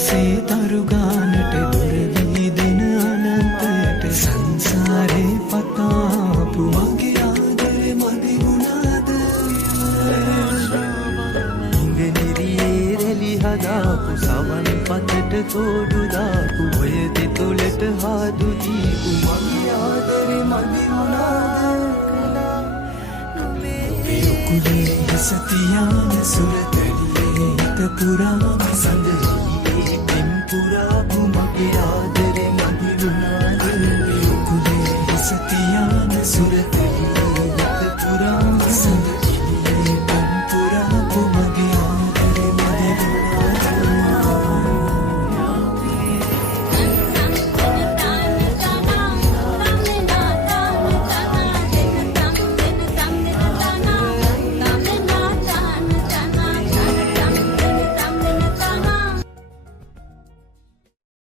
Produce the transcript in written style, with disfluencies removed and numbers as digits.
සේ තරුගානට දුරවී දෙන අනන්තයට සංසාරේ පතාපු මගේ ආදරේ මදි වුණාද ඉංගනිරියේ රැලි හදාපු සවන් පතට තෝඩු දාපු ඔය දෙතොලට හාදු දීපු මගේ ආදරේ මදි වුණාද කුලේ සතියාන සුරතලියේ හිත පුරා